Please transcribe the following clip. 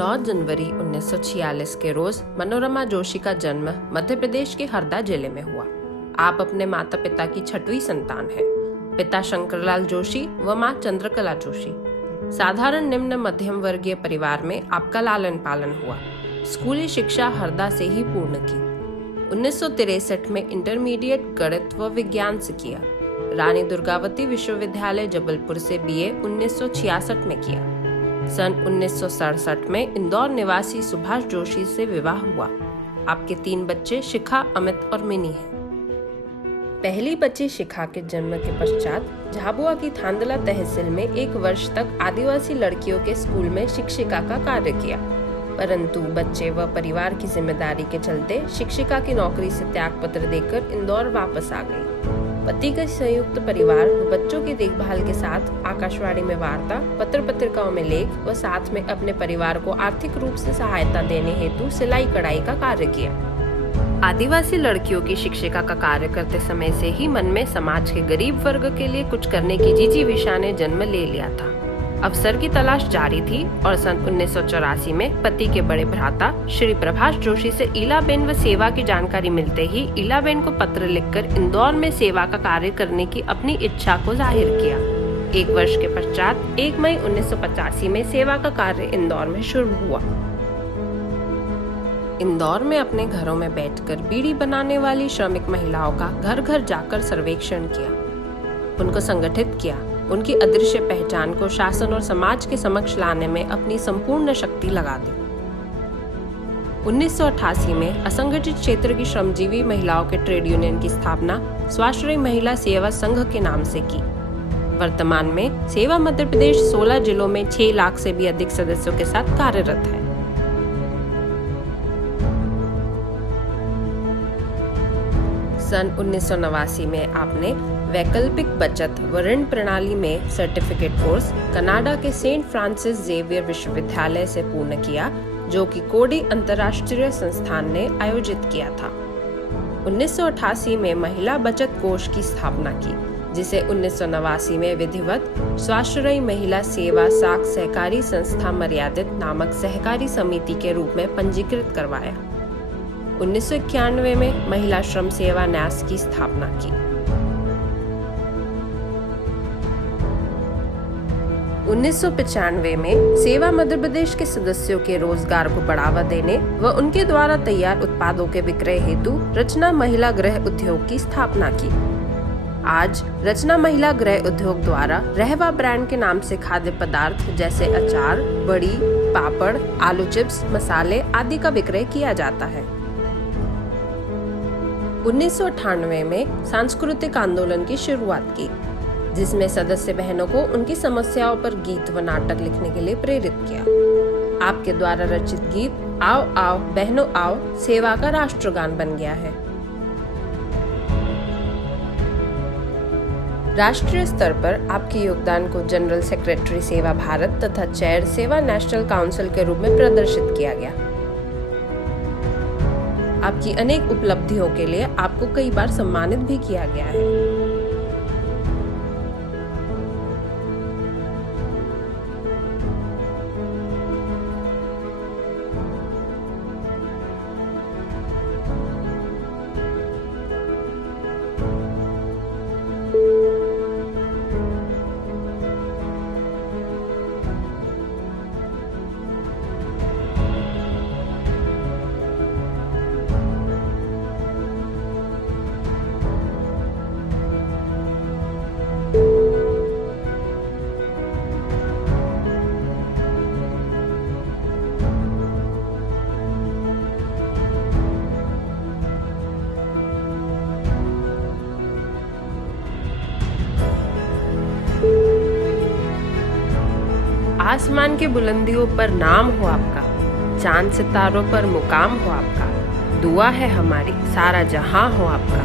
9 जनवरी 1946 के रोज मनोरमा जोशी का जन्म मध्य प्रदेश के हरदा जिले में हुआ। आप अपने माता पिता की 6वीं संतान हैं। पिता शंकरलाल जोशी व मां चंद्रकला जोशी। साधारण निम्न मध्यम वर्गीय परिवार में आपका लालन पालन हुआ। स्कूली शिक्षा हरदा से ही पूर्ण की। 1963 में इंटरमीडिएट गणित व विज्ञान से किया। रानी दुर्गावती विश्वविद्यालय जबलपुर से बीए 1966 में किया। सन 1967 में इंदौर निवासी सुभाष जोशी से विवाह हुआ। आपके 3 बच्चे शिखा, अमित और मिनी हैं। पहली बच्ची शिखा के जन्म के पश्चात झाबुआ की थांदला तहसील में 1 वर्ष तक आदिवासी लड़कियों के स्कूल में शिक्षिका का कार्य किया, परंतु बच्चे व परिवार की जिम्मेदारी के चलते शिक्षिका की नौकरी से त्याग पत्र देकर इंदौर वापस आ गई। पति का संयुक्त परिवार व बच्चों की देखभाल के साथ आकाशवाणी में वार्ता, पत्र पत्रिकाओं में लेख व साथ में अपने परिवार को आर्थिक रूप से सहायता देने हेतु सिलाई कढ़ाई का कार्य किया। आदिवासी लड़कियों की शिक्षिका का कार्य करते समय से ही मन में समाज के गरीब वर्ग के लिए कुछ करने की जिजीविषा ने जन्म ले लिया था। अवसर की तलाश जारी थी और सन 1984 में पति के बड़े भ्राता श्री प्रभाष जोशी से इलाबेन व सेवा की जानकारी मिलते ही इलाबेन को पत्र लिखकर इंदौर में सेवा का कार्य करने की अपनी इच्छा को जाहिर किया। 1 वर्ष के पश्चात 1 मई 1985 में सेवा का कार्य इंदौर में शुरू हुआ। इंदौर में अपने घरों में बैठकर बीड़ी बनाने वाली श्रमिक महिलाओं का घर घर जाकर सर्वेक्षण किया, उनको संगठित किया, उनकी अदृश्य पहचान को शासन और समाज के समक्ष लाने में अपनी संपूर्ण शक्ति लगा दी। 1988 में असंगठित क्षेत्र की श्रमजीवी महिलाओं के ट्रेड यूनियन की स्थापना स्वाश्रय महिला सेवा संघ के नाम से की। वर्तमान में सेवा मध्य प्रदेश 16 जिलों में 6 लाख से भी अधिक सदस्यों के साथ कार्यरत है। सन 1989 में आपने वैकल्पिक बचत व ऋण प्रणाली में सर्टिफिकेट कोर्स कनाडा के सेंट फ्रांसिस जेवियर विश्वविद्यालय से पूर्ण किया, जो कि कोडी अंतर्राष्ट्रीय संस्थान ने आयोजित किया था। 1988 में महिला बचत कोष की स्थापना की, जिसे 1989 में विधिवत स्वाश्रयी महिला सेवा साख सहकारी संस्था मर्यादित नामक सहकारी समिति के रूप में पंजीकृत करवाया। 1991 में महिला श्रम सेवा न्यास की स्थापना की। 1995 में सेवा मध्य प्रदेश के सदस्यों के रोजगार को बढ़ावा देने व उनके द्वारा तैयार उत्पादों के विक्रय हेतु रचना महिला गृह उद्योग की स्थापना की। आज रचना महिला गृह उद्योग द्वारा रहवा ब्रांड के नाम से खाद्य पदार्थ जैसे अचार, बड़ी, पापड़, आलू चिप्स, मसाले आदि का विक्रय किया जाता है। 1998 में सांस्कृतिक आंदोलन की शुरुआत की, जिसमें सदस्य बहनों को उनकी समस्याओं पर गीत व नाटक लिखने के लिए प्रेरित किया। आपके द्वारा रचित गीत आओ आओ बहनों आओ सेवा का राष्ट्रगान बन गया है। राष्ट्रीय स्तर पर आपके योगदान को जनरल सेक्रेटरी सेवा भारत तथा चेयर सेवा नेशनल काउंसिल के रूप में प्रदर्शित किया गया। आपकी अनेक उपलब्धियों के लिए आपको कई बार सम्मानित भी किया गया है। आसमान के बुलंदियों पर नाम हो आपका, चांद सितारों पर मुकाम हो आपका, दुआ है हमारी सारा जहां हो आपका।